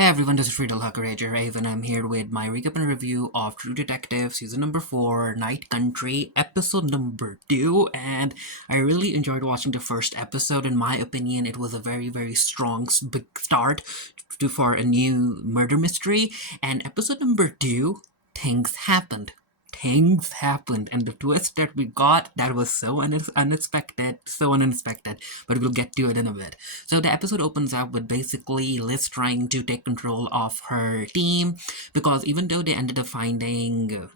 Hey everyone, this is Friedel Huckerager Raven. I'm here with my recap and review of True Detective Season number 4, Night Country, Episode number 2, and I really enjoyed watching the first episode. In my opinion, it was a very strong big start for a new murder mystery, and Episode number 2, things happened. Things happened, and the twist that we got, that was so unexpected, but we'll get to it in a bit. So the episode opens up with basically Liz trying to take control of her team, because even though they ended up finding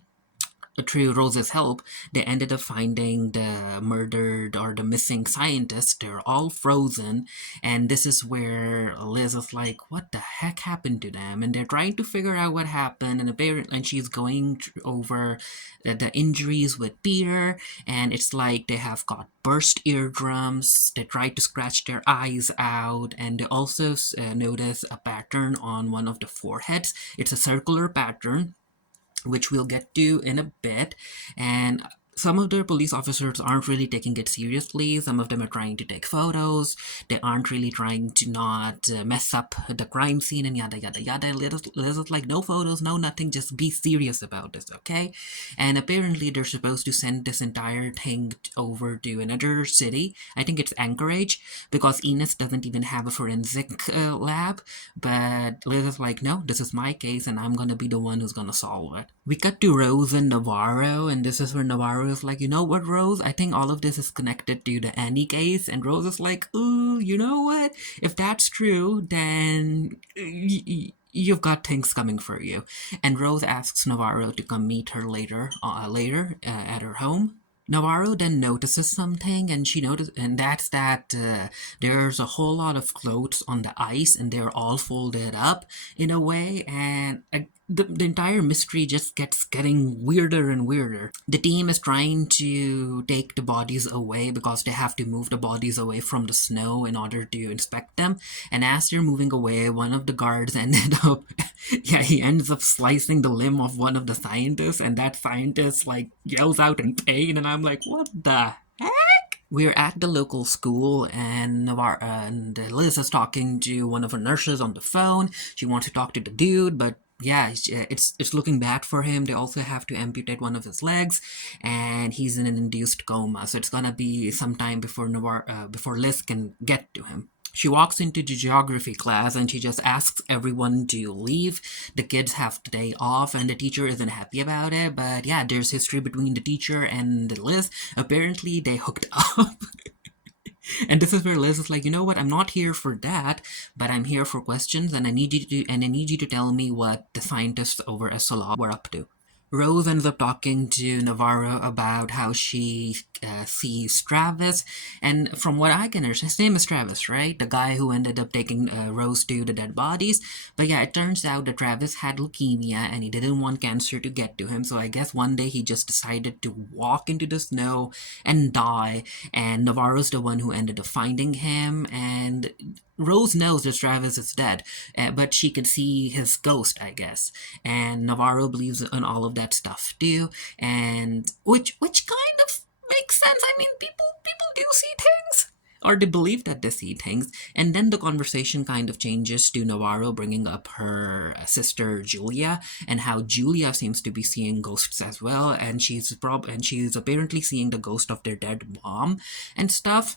through Rose's help, they ended up finding the murdered or the missing scientists. They're all frozen, and this is where Liz is like, "What the heck happened to them?" And they're trying to figure out what happened. And apparently, she's going over the injuries with Peter, and it's like they have got burst eardrums. They try to scratch their eyes out, and they also notice a pattern on one of the foreheads. It's a circular pattern, which we'll get to in a bit. And some of the police officers aren't really taking it seriously. Some of them are trying to take photos. They aren't really trying to not mess up the crime scene and yada yada yada. Liz is like, no photos, no nothing, just be serious about this, okay? And apparently they're supposed to send this entire thing over to another city. I think it's Anchorage, because Enos doesn't even have a forensic lab. But Liz is like, no, this is my case and I'm gonna be the one who's gonna solve it. We cut to Rose and Navarro, and this is where Navarro is like, you know what, Rose? I think all of this is connected to the Annie case. And Rose is like, ooh, you know what? If that's true, then you've got things coming for you. And Rose asks Navarro to come meet her later at her home. Navarro then notices something, and that's that there's a whole lot of clothes on the ice, and they're all folded up in a way, and the entire mystery just gets getting weirder and weirder. The team is trying to take the bodies away because they have to move the bodies away from the snow in order to inspect them. And as they're moving away, one of the guards he ends up slicing the limb of one of the scientists, and that scientist like yells out in pain, and I'm like, what the heck? We're at the local school, and Liz is talking to one of her nurses on the phone. She wants to talk to the dude, but yeah, it's looking bad for him. They also have to amputate one of his legs, and he's in an induced coma. So it's gonna be some time before before Liz can get to him. She walks into the geography class and she just asks everyone to leave. The kids have the day off and the teacher isn't happy about it. But yeah, there's history between the teacher and Liz. Apparently they hooked up. And this is where Liz is like, you know what? I'm not here for that, but I'm here for questions, and I need you to tell me what the scientists over at Salah were up to. Rose ends up talking to Navarro about how she sees Travis, and from what I can understand, his name is Travis, right? The guy who ended up taking Rose to the dead bodies. But yeah, it turns out that Travis had leukemia and he didn't want cancer to get to him, so I guess one day he just decided to walk into the snow and die, and Navarro's the one who ended up finding him, and Rose knows that Travis is dead, but she could see his ghost, I guess. And Navarro believes in all of that stuff too, and which kind of makes sense. I mean, people do see things, or they believe that they see things. And then the conversation kind of changes to Navarro bringing up her sister Julia, and how Julia seems to be seeing ghosts as well, and she's apparently seeing the ghost of their dead mom and stuff.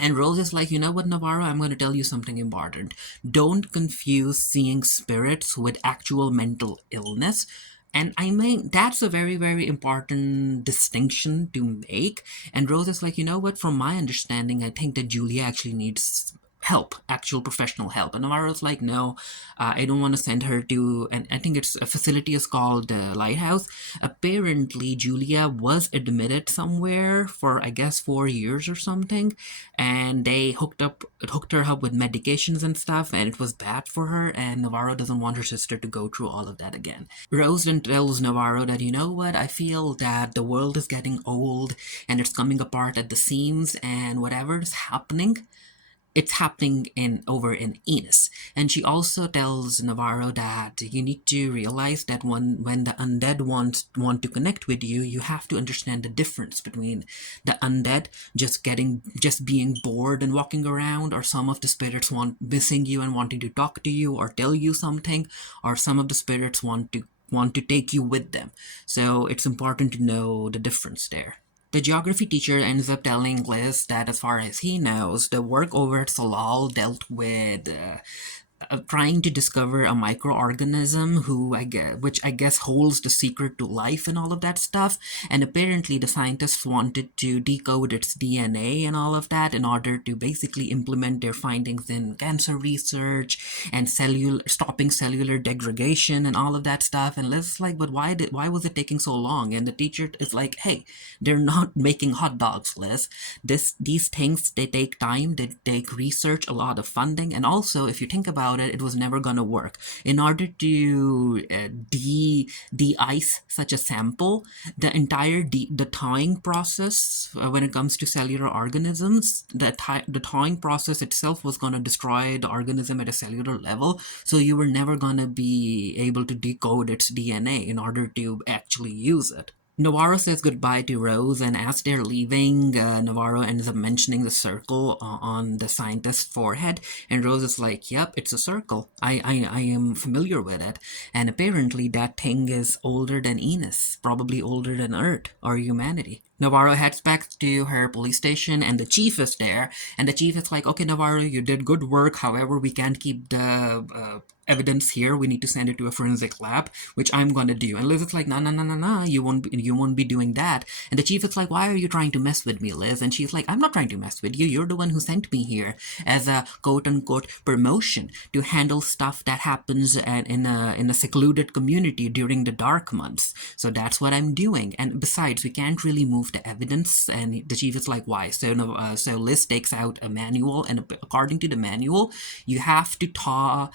And Rose is like, you know what, Navarro, I'm going to tell you something important. Don't confuse seeing spirits with actual mental illness. And I mean, that's a very important distinction to make. And Rose is like, you know what, from my understanding, I think that Julia actually needs help, actual professional help. And Navarro's like, no, I don't want to send her to, and I think it's a facility is called the Lighthouse. Apparently, Julia was admitted somewhere for, I guess, 4 years or something, and they hooked her up with medications and stuff, and it was bad for her, and Navarro doesn't want her sister to go through all of that again. Rose then tells Navarro that, you know what, I feel that the world is getting old, and it's coming apart at the seams, and whatever is happening, it's happening over in Enos. And she also tells Navarro that you need to realize that when the undead want to connect with you, you have to understand the difference between the undead just being bored and walking around, or some of the spirits want missing you and wanting to talk to you or tell you something, or some of the spirits want to take you with them. So it's important to know the difference there. The geography teacher ends up telling Liz that, as far as he knows, the work over at Solal dealt with trying to discover a microorganism which I guess holds the secret to life and all of that stuff. And apparently, the scientists wanted to decode its DNA and all of that in order to basically implement their findings in cancer research and stopping cellular degradation and all of that stuff. And Liz is like, but why was it taking so long? And the teacher is like, hey, they're not making hot dogs, Liz. These things, they take time, they take research, a lot of funding, and also if you think about it was never gonna work. In order to de-ice such a sample, the entire the thawing process, when it comes to cellular organisms, the thawing process itself was gonna destroy the organism at a cellular level, so you were never gonna be able to decode its DNA in order to actually use it. Navarro says goodbye to Rose, and as they're leaving, Navarro ends up mentioning the circle on the scientist's forehead, and Rose is like, yep, it's a circle. I am familiar with it. And apparently that thing is older than Enos, probably older than Earth or humanity. Navarro heads back to her police station, and the chief is there, and the chief is like, okay, Navarro, you did good work, however, we can't keep the evidence here, we need to send it to a forensic lab, which I'm gonna do. And Liz is like, no, you won't be doing that. And the chief is like, why are you trying to mess with me, Liz? And she's like, I'm not trying to mess with you, you're the one who sent me here as a quote-unquote promotion to handle stuff that happens in a secluded community during the dark months. So that's what I'm doing. And besides, we can't really move the evidence. And the chief is like, why? So Liz takes out a manual, and according to the manual, you have to thaw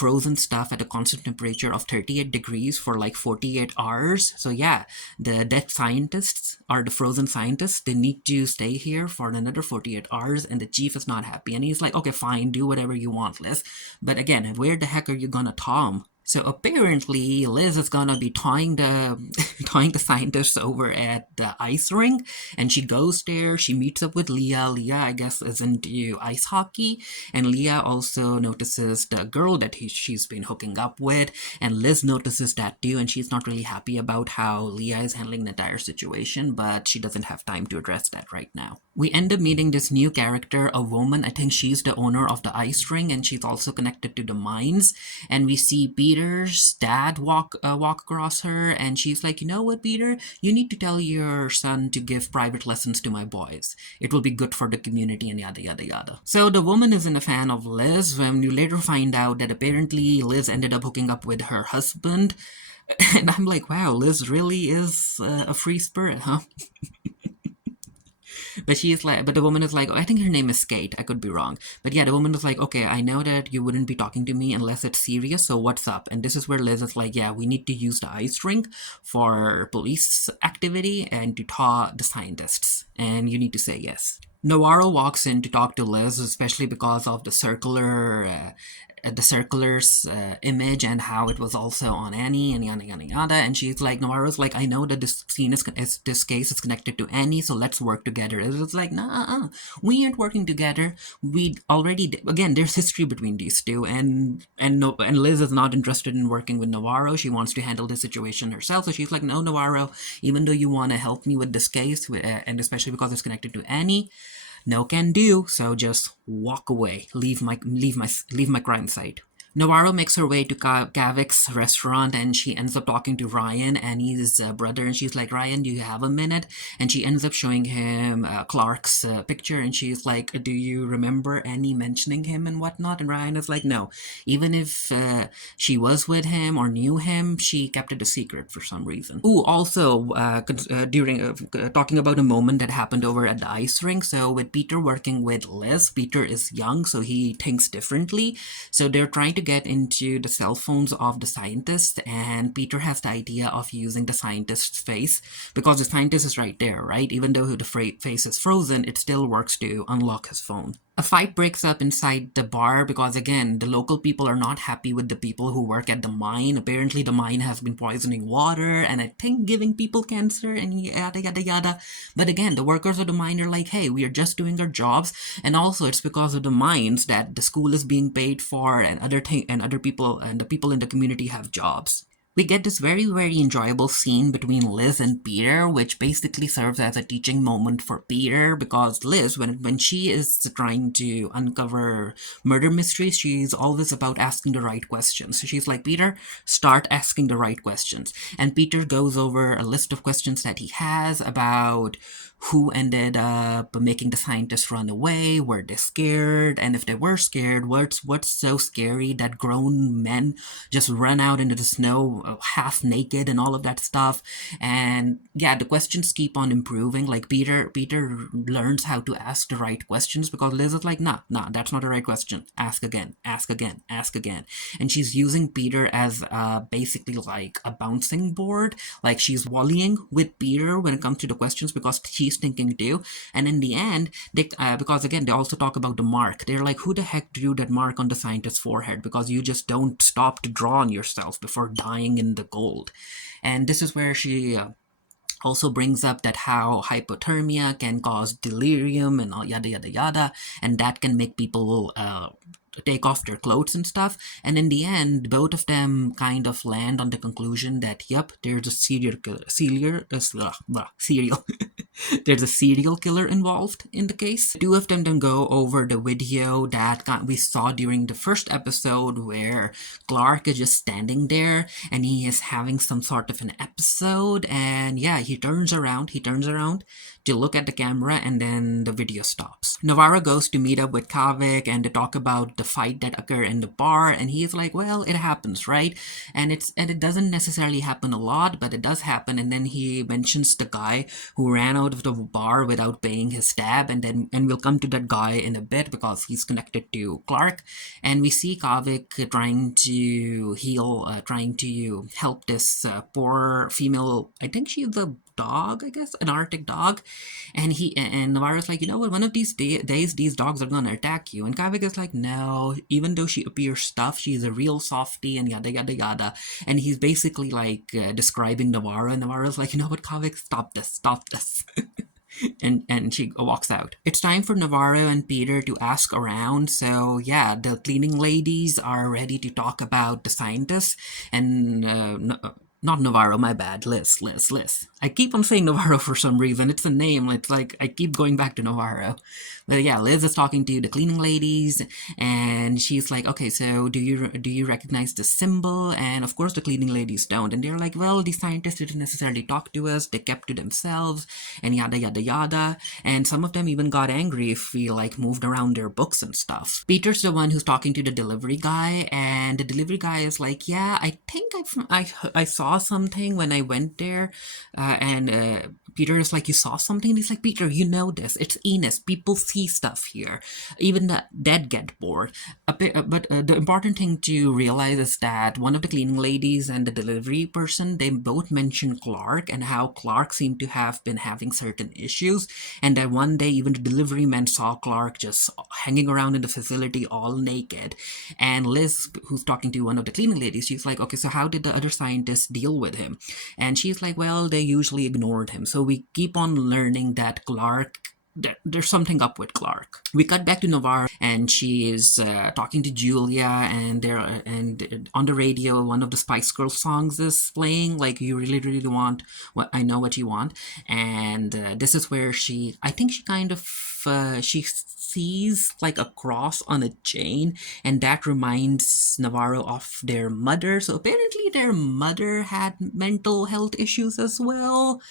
frozen stuff at a constant temperature of 38 degrees for like 48 hours. So yeah, the dead scientists, or the frozen scientists, they need to stay here for another 48 hours, and the chief is not happy. And he's like, okay, fine, do whatever you want, Liz. But again, where the heck are you gonna thaw them? So apparently, Liz is gonna be towing the scientists over at the ice rink, and she goes there. She meets up with Leah. Leah, I guess, is into ice hockey, and Leah also notices the girl that she's been hooking up with, and Liz notices that too, and she's not really happy about how Leah is handling the entire situation, but she doesn't have time to address that right now. We end up meeting this new character, a woman. I think she's the owner of the ice ring, and she's also connected to the mines. And we see Peter's dad walk across her, and she's like, you know what, Peter? You need to tell your son to give private lessons to my boys. It will be good for the community, and yada yada yada. So the woman isn't a fan of Liz, when you later find out that apparently Liz ended up hooking up with her husband. And I'm like, wow, Liz really is a free spirit, huh? But the woman is like, I think her name is Kate. I could be wrong. But yeah, the woman is like, okay, I know that you wouldn't be talking to me unless it's serious, so what's up? And this is where Liz is like, yeah, we need to use the ice rink for police activity and to thaw the scientists. And you need to say yes. Navarro walks in to talk to Liz, especially because of the circular's image and how it was also on Annie and yada yada yada. And she's like, Navarro's like, I know that this case is connected to Annie, so let's work together. It's like, nah, we aren't working together. We already again, there's history between these two, and Liz is not interested in working with Navarro. She wants to handle the situation herself. So she's like, no, Navarro, even though you want to help me with this case, and especially because it's connected to Annie, no can do, so just walk away. Leave my crime site. Navarro makes her way to Kavik's restaurant, and she ends up talking to Ryan, Annie's brother, and she's like, Ryan, do you have a minute? And she ends up showing him Clark's picture, and she's like, do you remember Annie mentioning him and whatnot? And Ryan is like, no. Even if she was with him or knew him, she kept it a secret for some reason. Ooh, also, during talking about a moment that happened over at the ice rink, so with Peter working with Liz, Peter is young, so he thinks differently. So they're trying to to get into the cell phones of the scientist, and Peter has the idea of using the scientist's face because the scientist is right there, right? Even though the face is frozen, it still works to unlock his phone. A fight breaks up inside the bar because, again, the local people are not happy with the people who work at the mine. Apparently, the mine has been poisoning water and I think giving people cancer and yada yada yada. But again, the workers of the mine are like, hey, we are just doing our jobs, and also it's because of the mines that the school is being paid for and other people and the people in the community have jobs. We get this very, very enjoyable scene between Liz and Peter, which basically serves as a teaching moment for Peter because Liz, when she is trying to uncover murder mysteries, she's always about asking the right questions. So she's like, Peter, start asking the right questions. And Peter goes over a list of questions that he has about who ended up making the scientists run away, were they scared, and if they were scared, what's so scary that grown men just run out into the snow half naked and all of that stuff. And yeah, the questions keep on improving. Like Peter learns how to ask the right questions because Liz is like, nah, that's not the right question. Ask again, ask again, ask again. And she's using Peter as basically like a bouncing board. Like she's volleying with Peter when it comes to the questions because she's thinking too. And in the end, because again, they also talk about the mark. They're like, who the heck drew that mark on the scientist's forehead? Because you just don't stop to draw on yourself before dying in the cold. And this is where she also brings up that how hypothermia can cause delirium and all yada yada yada, and that can make people take off their clothes and stuff. And in the end, both of them kind of land on the conclusion that yep, there's a serial there's a serial killer involved in the case. The two of them then go over the video that we saw during the first episode where Clark is just standing there and he is having some sort of an episode, and yeah, he turns around to look at the camera and then the video stops. Navarro goes to meet up with Kavik and they talk about the fight that occurred in the bar, and he's like, well, it happens, right? And it doesn't necessarily happen a lot, but it does happen. And then he mentions the guy who ran out of the bar without paying his tab, and we'll come to that guy in a bit because he's connected to Clark. And we see Kavik trying to help this poor female, I think she's a dog, I guess, an Arctic dog. And Navarro's like, you know what, one of these days these dogs are gonna attack you. And Kavik is like, no, even though she appears tough, she's a real softie and yada yada yada. And he's basically like describing Navarro, and Navarro's like, you know what, Kavik, stop this. And she walks out. It's time for Navarro and Peter to ask around. So yeah, the cleaning ladies are ready to talk about the scientists, and not Navarro, my bad, Liz. I keep on saying Navarro for some reason. It's a name. It's like I keep going back to Navarro. But yeah, Liz is talking to the cleaning ladies, and she's like, okay, so do you recognize the symbol? And of course the cleaning ladies don't. And they're like, well, the scientists didn't necessarily talk to us. They kept to themselves, and yada yada yada. And some of them even got angry if we like moved around their books and stuff. Peter's the one who's talking to the delivery guy, and the delivery guy is like, yeah, I think I saw something when I went there. And Peter is like, you saw something? And he's like, Peter, you know this. It's Enos. People see stuff here. Even the dead get bored. But the important thing to realize is that one of the cleaning ladies and the delivery person, they both mention Clark and how Clark seemed to have been having certain issues. And that one day even the delivery man saw Clark just hanging around in the facility all naked. And Liz, who's talking to one of the cleaning ladies, she's like, okay, so how did the other scientists deal with him? And she's like, well, they usually ignored him. So we keep on learning that there's something up with Clark. We cut back to Navarro, and she is talking to Julia, and on the radio, one of the Spice Girls songs is playing, like, you really, really want what I know what you want. And this is where I think she kind of, she sees like a cross on a chain, and that reminds Navarro of their mother. So apparently their mother had mental health issues as well,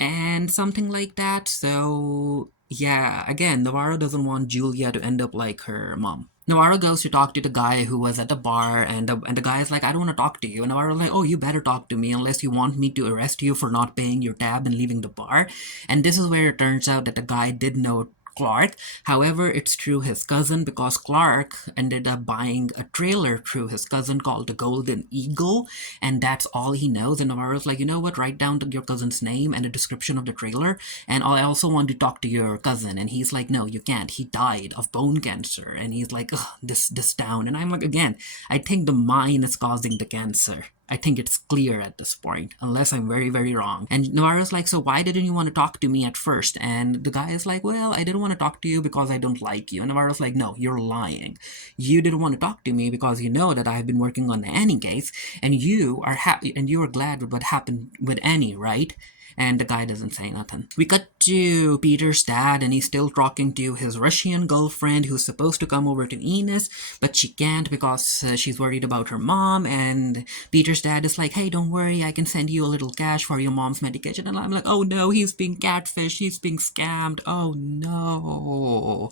and something like that. So yeah, again, Navarro doesn't want Julia to end up like her mom. Navarro goes to talk to the guy who was at the bar, and the guy is like, I don't want to talk to you. And Navarro's like, oh, you better talk to me unless you want me to arrest you for not paying your tab and leaving the bar. And this is where it turns out that the guy did know Clark. However, it's through his cousin because Clark ended up buying a trailer through his cousin called the Golden Eagle, and that's all he knows. And Navarro's like, you know what? Write down your cousin's name and a description of the trailer, and I also want to talk to your cousin. And he's like, no, you can't. He died of bone cancer. And he's like, ugh, this down. And I'm like, again, I think the mind is causing the cancer. I think it's clear at this point, unless I'm very, very wrong. And Navarro's like, so why didn't you want to talk to me at first? And the guy is like, well, I didn't want to talk to you because I don't like you. And Navarro's like, no, you're lying. You didn't want to talk to me because you know that I've been working on the Annie case, and you are happy, and you are glad with what happened with Annie, right? And the guy doesn't say nothing. We cut to Peter's dad, and he's still talking to his Russian girlfriend who's supposed to come over to Enos, but she can't because she's worried about her mom. And Peter's dad is like, hey, don't worry, I can send you a little cash for your mom's medication. And I'm like, oh no, he's being catfished, he's being scammed. Oh no.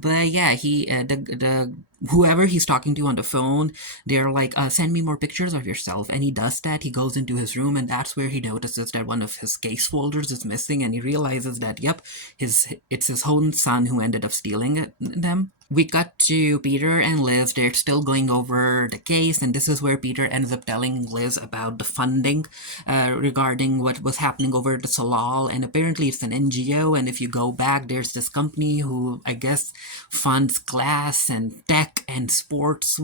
But yeah, the whoever he's talking to on the phone, they're like, send me more pictures of yourself. And he does that. He goes into his room, and that's where he notices that one of his case folders is missing, and he realizes that, yep, it's his own son who ended up stealing them. We cut to Peter and Liz. They're still going over the case, and this is where Peter ends up telling Liz about the funding regarding what was happening over at the Salal, and apparently it's an NGO, and if you go back, there's this company who, I guess, funds class and tech and sports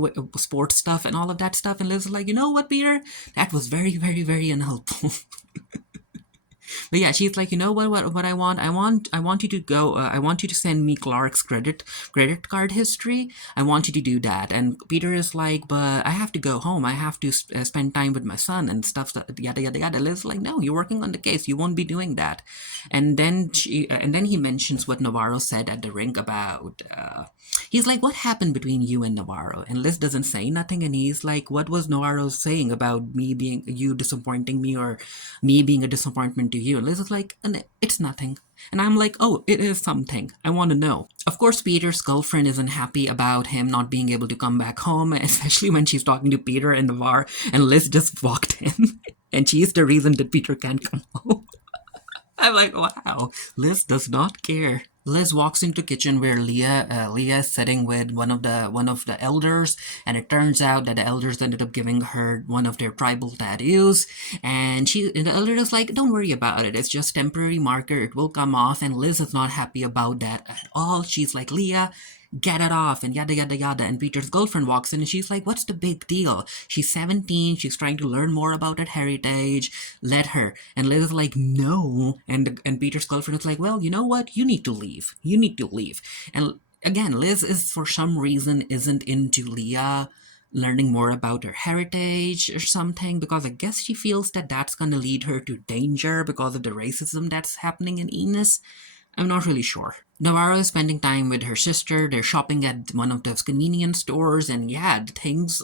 stuff and all of that stuff, and Liz is like, you know what, Peter? That was very, very, very unhelpful. But yeah, she's like, you know what I want? I want you to go. I want you to send me Clark's credit card history. I want you to do that. And Peter is like, but I have to go home. I have to spend time with my son and stuff. Yada yada yada. Liz is like, no, you're working on the case. You won't be doing that. And then he mentions what Navarro said at the rink about. He's like, what happened between you and Navarro? And Liz doesn't say nothing. And he's like, what was Navarro saying about you disappointing me, or me being a disappointment to you? And Liz is like, it's nothing. And I'm like, oh, it is something. I want to know. Of course, Peter's girlfriend isn't happy about him not being able to come back home, especially when she's talking to Peter in the bar, and Liz just walked in, and she's the reason that Peter can't come home. I'm like, wow, Liz does not care. Liz walks into the kitchen where Leah is sitting with one of the elders, and it turns out that the elders ended up giving her one of their tribal tattoos, and the elder is like, don't worry about it, it's just temporary marker, it will come off. And Liz is not happy about that at all. She's like, Leah, get it off, and yada yada yada. And Peter's girlfriend walks in, and she's like, what's the big deal? She's 17, she's trying to learn more about her heritage, let her. And Liz is like, no. And Peter's girlfriend is like, well, you know what, you need to leave. And again, Liz is, for some reason, isn't into Leah learning more about her heritage or something, because I guess she feels that that's gonna lead her to danger because of the racism that's happening in Enos. I'm not really sure. Navarro is spending time with her sister. They're shopping at one of those convenience stores, and yeah, the things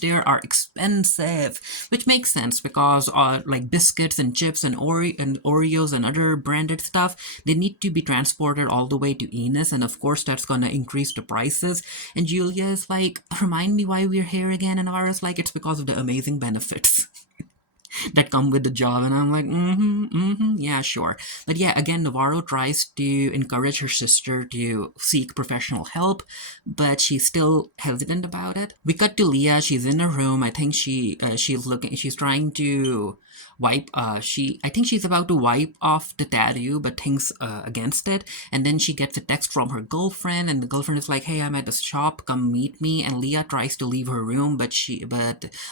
there are expensive, which makes sense because like biscuits and chips and Oreos and other branded stuff, they need to be transported all the way to Enos, and of course that's gonna increase the prices. And Julia is like, remind me why we're here again, and Navarro's like, it's because of the amazing benefits that come with the job. And I'm like, yeah, sure. But yeah, again, Navarro tries to encourage her sister to seek professional help, but she's still hesitant about it. We cut to Leah. She's in her room. I think she's trying to I think she's about to wipe off the tattoo, but thinks against it. And then she gets a text from her girlfriend, and the girlfriend is like, hey, I'm at the shop, come meet me. And Leah tries to leave her room, but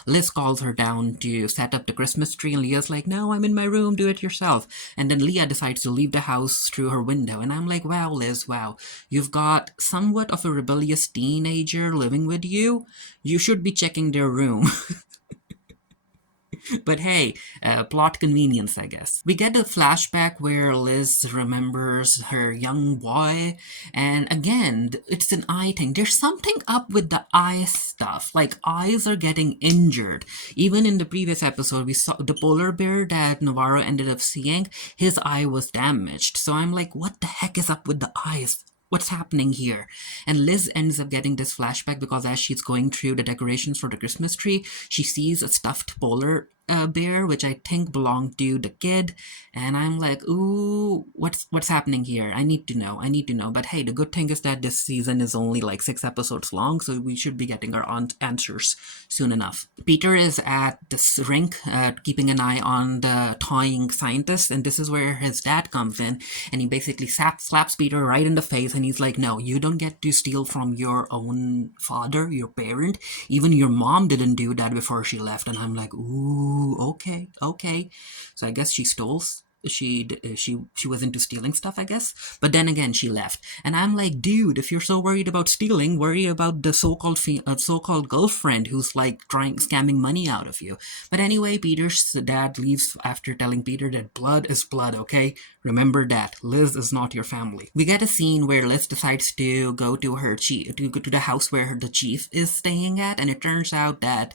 Liz calls her down to set up the Christmas tree, and Leah's like, no, I'm in my room, do it yourself. And then Leah decides to leave the house through her window, and I'm like, wow, Liz, wow, you've got somewhat of a rebellious teenager living with you. You should be checking their room. But hey, plot convenience, I guess. We get a flashback where Liz remembers her young boy, and again, it's an eye thing. There's something up with the eye stuff. Like, eyes are getting injured. Even in the previous episode, we saw the polar bear that Navarro ended up seeing, his eye was damaged. So I'm like, what the heck is up with the eyes? What's happening here? And Liz ends up getting this flashback because as she's going through the decorations for the Christmas tree, she sees a stuffed polar bear, which I think belonged to the kid. And I'm like, ooh, what's happening here? I need to know. I need to know. But hey, the good thing is that this season is only like 6 episodes long, so we should be getting our answers soon enough. Peter is at this rink, keeping an eye on the toying scientist, and this is where his dad comes in, and he basically slaps Peter right in the face, and he's like, no, you don't get to steal from your own father, your parent. Even your mom didn't do that before she left. And I'm like, ooh, okay, okay. So I guess she stole. She was into stealing stuff, I guess. But then again, she left, and I'm like, dude, if you're so worried about stealing, worry about the so-called girlfriend who's like trying scamming money out of you. But anyway, Peter's dad leaves after telling Peter that blood is blood. Okay, remember that Liz is not your family. We get a scene where Liz decides to go to her chief to go to the house where the chief is staying at, and it turns out that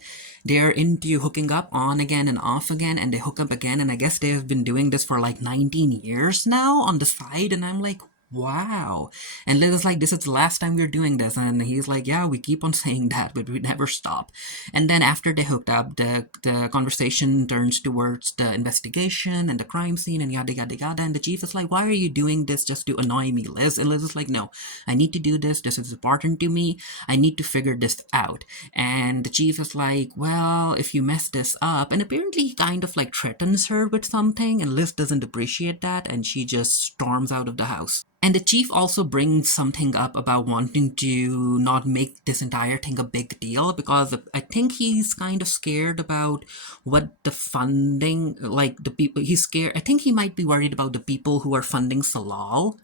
they're into hooking up on again and off again, and they hook up again, and I guess they have been doing this for like 19 years now on the side, and I'm like, wow. And Liz is like, this is the last time we're doing this. And he's like, yeah, we keep on saying that, but we never stop. And then after they hooked up, the conversation turns towards the investigation and the crime scene and yada, yada, yada. And the chief is like, why are you doing this just to annoy me, Liz? And Liz is like, no, I need to do this. This is important to me. I need to figure this out. And the chief is like, well, if you mess this up, and apparently he kind of like threatens her with something, and Liz doesn't appreciate that, and she just storms out of the house. And the chief also brings something up about wanting to not make this entire thing a big deal, because I think he's kind of scared about what the funding, like the people, he's scared. I think he might be worried about the people who are funding Salal.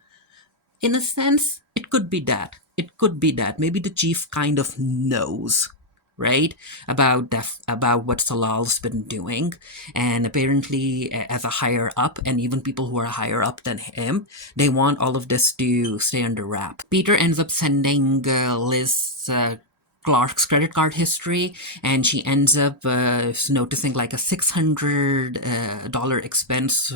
In a sense, it could be that. It could be that. Maybe the chief kind of knows, right, about what Salal's been doing, and apparently, as a higher up, and even people who are higher up than him, they want all of this to stay under wrap. Peter ends up sending Liz. Clark's credit card history, and she ends up noticing like a $600 expense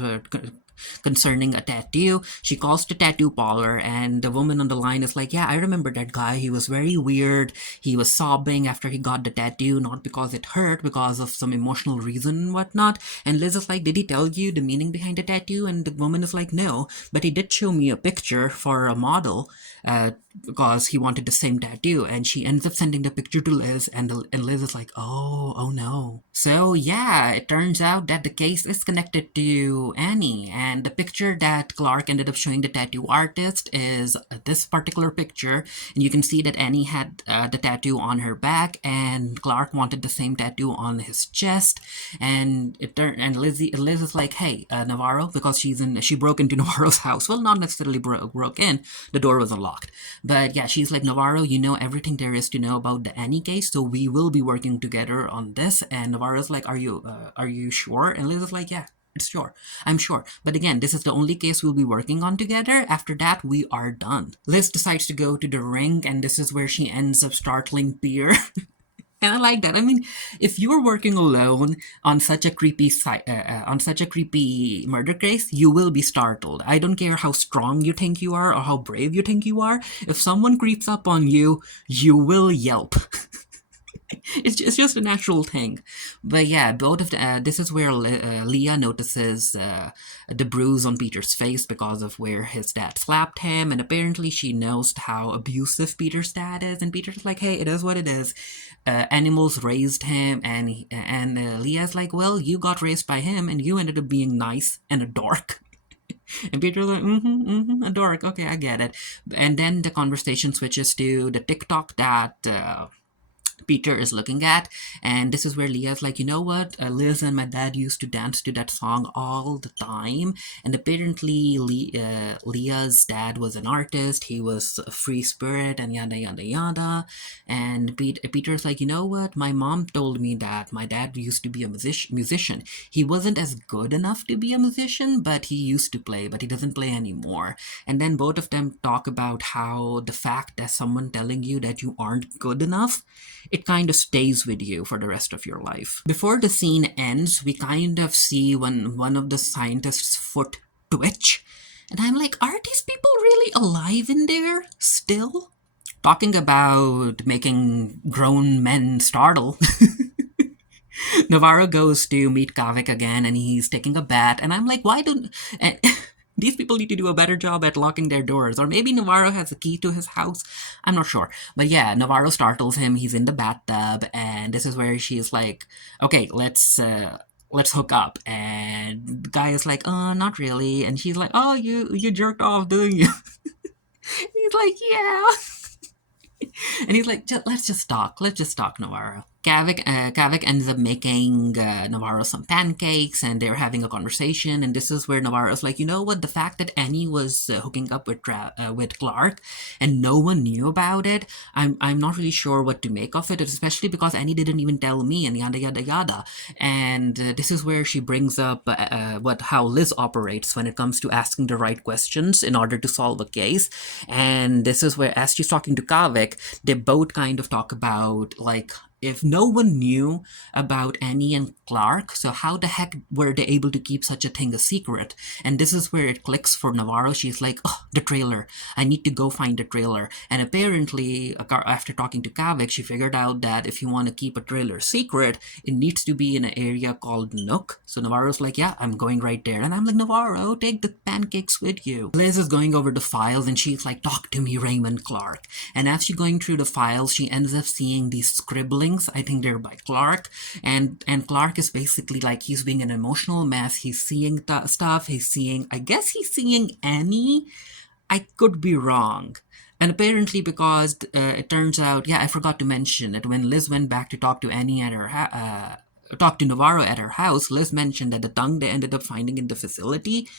concerning a tattoo. She calls the tattoo parlor, and the woman on the line is like, yeah, I remember that guy. He was very weird. He was sobbing after he got the tattoo, not because it hurt, because of some emotional reason and whatnot. And Liz is like, did he tell you the meaning behind the tattoo? And the woman is like, no, but he did show me a picture for a model, because he wanted the same tattoo. And she ends up sending the picture to Liz, and Liz is like, oh no. So yeah, it turns out that the case is connected to Annie, and the picture that Clark ended up showing the tattoo artist is this particular picture, and you can see that Annie had the tattoo on her back, and Clark wanted the same tattoo on his chest. And Liz is like, hey, Navarro, because she broke into Navarro's house. Well, not necessarily broke in, the door was unlocked. But yeah, she's like, Navarro, you know everything there is to know about the Annie case, so we will be working together on this. And Navarro's like, are you sure? And Liz is like, yeah, it's sure. I'm sure. But again, this is the only case we'll be working on together. After that, we are done. Liz decides to go to the ring, and this is where she ends up startling Peter. And I like that. I mean, if you were working alone on such a creepy murder case, you will be startled. I don't care how strong you think you are or how brave you think you are. If someone creeps up on you, you will yelp. It's just a natural thing. But yeah, both of this is where Leah notices the bruise on Peter's face because of where his dad slapped him, and apparently she knows how abusive Peter's dad is, and Peter's like, hey, it is what it is. Animals raised him, and Leah's like, well, you got raised by him, and you ended up being nice and a dork. And Peter's like, a dork. Okay, I get it. And then the conversation switches to the TikTok that Peter is looking at, and this is where Leah's like, you know what, Liz and my dad used to dance to that song all the time. And apparently Leah's dad was an artist, he was a free spirit, and yada yada yada. And Peter's like, you know what, my mom told me that my dad used to be a musician. He wasn't as good enough to be a musician, but he used to play, but he doesn't play anymore. And then both of them talk about how the fact that someone telling you that you aren't good enough, it kind of stays with you for the rest of your life. Before the scene ends, we kind of see one of the scientists' foot twitch. And I'm like, are these people really alive in there still? Talking about making grown men startle. Navarro goes to meet Kavik again, and he's taking a bat, and I'm like, why don't and these people need to do a better job at locking their doors? Or maybe Navarro has a key to his house. I'm not sure, but yeah, Navarro startles him. He's in the bathtub, and this is where she's like, "Okay, let's hook up." And the guy is like, not really." And she's like, "Oh, you jerked off, didn't you?" He's like, "Yeah." And he's like, let's just talk. Let's just talk, Navarro. Kavik ends up making Navarro some pancakes, and they're having a conversation. And this is where Navarro's like, you know what? The fact that Annie was hooking up with Clark, and no one knew about it, I'm not really sure what to make of it, especially because Annie didn't even tell me, and yada yada yada. And this is where she brings up how Liz operates when it comes to asking the right questions in order to solve a case. And this is where, as she's talking to Kavik, they both kind of talk about, like, if no one knew about Annie and Clark, so how the heck were they able to keep such a thing a secret? And this is where it clicks for Navarro. She's like, oh, the trailer. I need to go find the trailer. And apparently, after talking to Kavik, she figured out that if you want to keep a trailer secret, it needs to be in an area called Nook. So Navarro's like, yeah, I'm going right there. And I'm like, Navarro, take the pancakes with you. Liz is going over the files, and she's like, talk to me, Raymond Clark. And as she's going through the files, she ends up seeing these scribblings. I think they're by Clark, and Clark is basically like, he's being an emotional mess. He's seeing stuff. I guess he's seeing Annie. I could be wrong. And apparently, because it turns out, yeah, I forgot to mention that when Liz went back to talk to Annie at her talk to Navarro at her house, Liz mentioned that the tongue they ended up finding in the facility,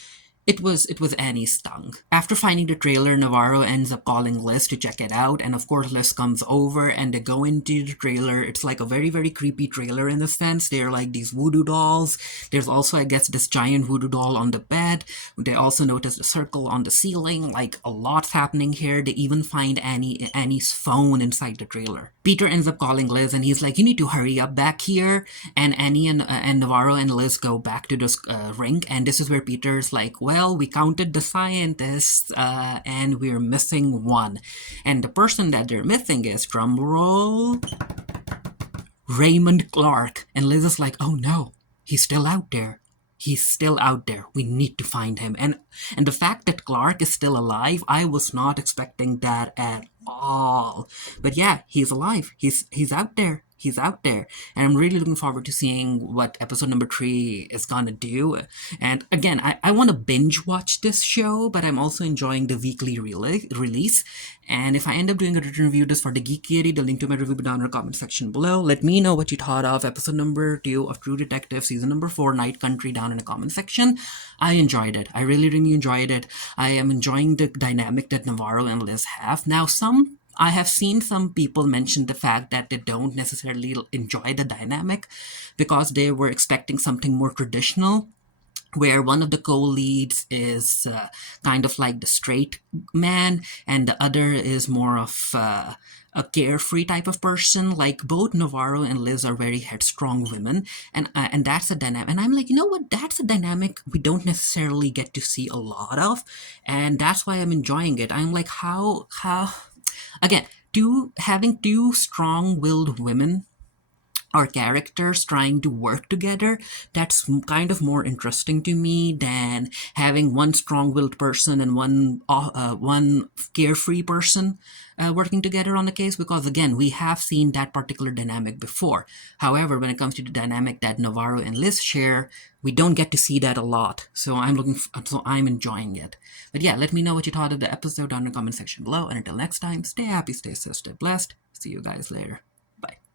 it was Annie's tongue. After finding the trailer, Navarro ends up calling Liz to check it out, and of course Liz comes over and they go into the trailer. It's like a very, very creepy trailer in a sense. They're like these voodoo dolls. There's also, I guess, this giant voodoo doll on the bed. They also notice a circle on the ceiling. Like, a lot's happening here. They even find Annie's phone inside the trailer. Peter ends up calling Liz, and he's like, you need to hurry up back here. And Annie and Navarro and Liz go back to the rink, and this is where Peter's like, well, we counted the scientists, and we're missing one. And the person that they're missing is, drum roll, Raymond Clark. And Liz is like, oh no, he's still out there. He's still out there. We need to find him. And the fact that Clark is still alive, I was not expecting that at all. But yeah, he's alive. He's out there. He's out there. And I'm really looking forward to seeing what episode number 3 is gonna do. And again, I want to binge watch this show, but I'm also enjoying the weekly release. And if I end up doing a written review just for the Geek Kitty, the link to my review will be down in the comment section below. Let me know what you thought of episode number 2 of True Detective season number 4, Night Country, down in the comment section. I enjoyed it. I really, really enjoyed it. I am enjoying the dynamic that Navarro and Liz have. Now, I have seen some people mention the fact that they don't necessarily enjoy the dynamic because they were expecting something more traditional, where one of the co-leads is kind of like the straight man, and the other is more of a carefree type of person. Like, both Navarro and Liz are very headstrong women, and that's a dynamic. And I'm like, you know what? That's a dynamic we don't necessarily get to see a lot of, and that's why I'm enjoying it. I'm like, how again, having two strong-willed women or characters trying to work together, that's kind of more interesting to me than having one strong-willed person and one carefree person working together on the case, because again, we have seen that particular dynamic before. However, when it comes to the dynamic that Navarro and Liz share, we don't get to see that a lot. So I'm enjoying it. But yeah, let me know what you thought of the episode down in the comment section below. And until next time, stay happy, stay safe, stay blessed. See you guys later. Bye.